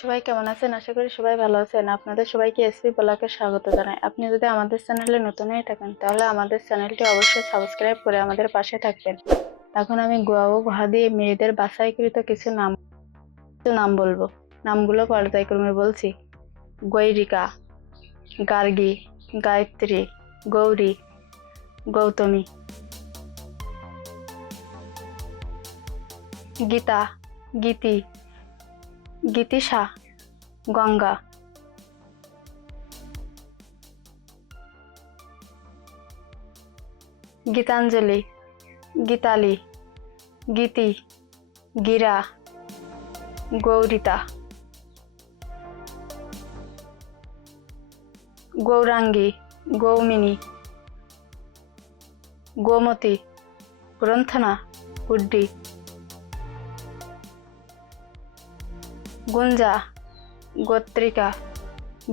সবাই কেমন আছেন? আশা করি সবাই ভালো আছেন। আপনাদের সবাইকে এসপি ব্লগে স্বাগত জানাই। আপনি যদি আমাদের চ্যানেলে নতুন হয়ে থাকেন, তাহলে আমাদের চ্যানেলটি অবশ্যই সাবস্ক্রাইব করে আমাদের পাশে থাকবেন। এখন আমি গোয়া ও ঘা দিয়ে মেয়েদের বাছাইকৃত কিছু নাম কিছু নাম বলব। নামগুলো পর্যায়ক্রমে বলছি। গৈরিকা, গার্গী, গায়ত্রী, গৌরী, গৌতমী, গীতা, গীতি গীতিশা গঙ্গা। গীতাঞ্জলি গীতালি গীতি গিরা গৌরিতা। গৌরাঙ্গী গৌমিনী। গোমতী গ্রন্থনা গুড্ডি গুঞ্জা, গোত্রিকা,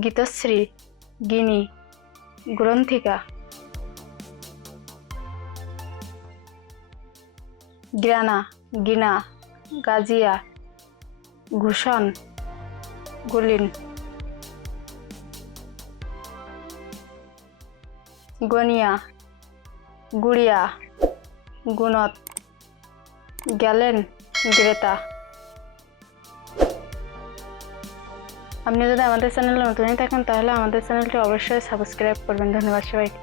গীতশ্রী, গিনি, গ্রন্থিকা। গ্রানা, গিনা, গাজিয়া, ঘূষণ, গুলিন। গনিয়া, গুড়িয়া, গুণত। Galen, Greta. আপনি যদি আমাদের চ্যানেলে নতুনই থাকেন তাহলে আমাদের চ্যানেলটি অবশ্যই সাবস্ক্রাইব করবেন। ধন্যবাদ সবাইকে।